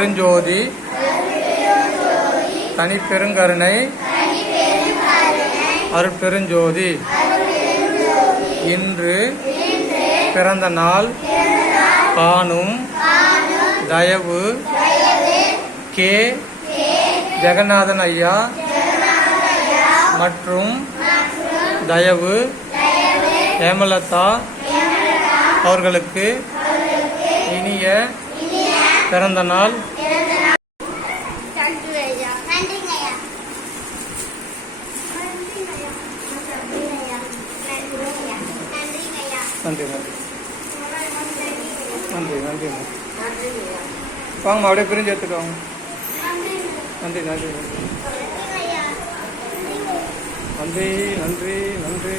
அருட்பெருஞ்சோதி தனிப்பெருங்கருணை அருட்பெருஞ்சோதி இன்று பிறந்த நாள் காணும் தயவு கே ஜெகநாதன் ஐயா மற்றும் தயவு ஹேமலதா அவர்களுக்கு இனிய பிறந்த நாள் நன்றி நன்றி நன்றி நன்றி வாங்க அப்படியே பிரிஞ்சு எடுத்துக்கோங்க நன்றி நன்றி நன்றி நன்றி நன்றி நன்றி